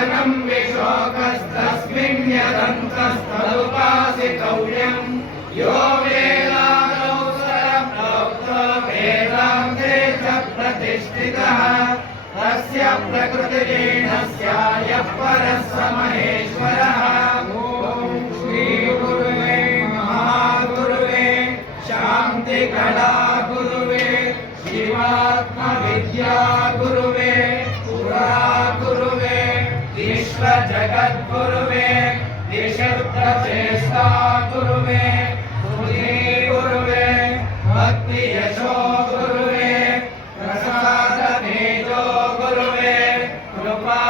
शोकनं विशोकस्तस्मिन्यदन्तस्तदुपासितव्यम् यो वेदादौ सरप्रोक्तो वेदान्ते च प्रतिष्ठितः तस्य प्रकृतिलीनस्यायः परः स महेश्वरः। ॐ श्री गुरुवे महागुरुवे शान्तिकला गुरुवे शिवात्मविद्या गुरुवे पुरा गुरुवे विश्वजगद्गुरुवे विशुद्धचेष्टा गुरुवे बुद्धि गुरुवे भक्ति यशो गुरुवे प्रसाद तेजो गुरुवे कृपा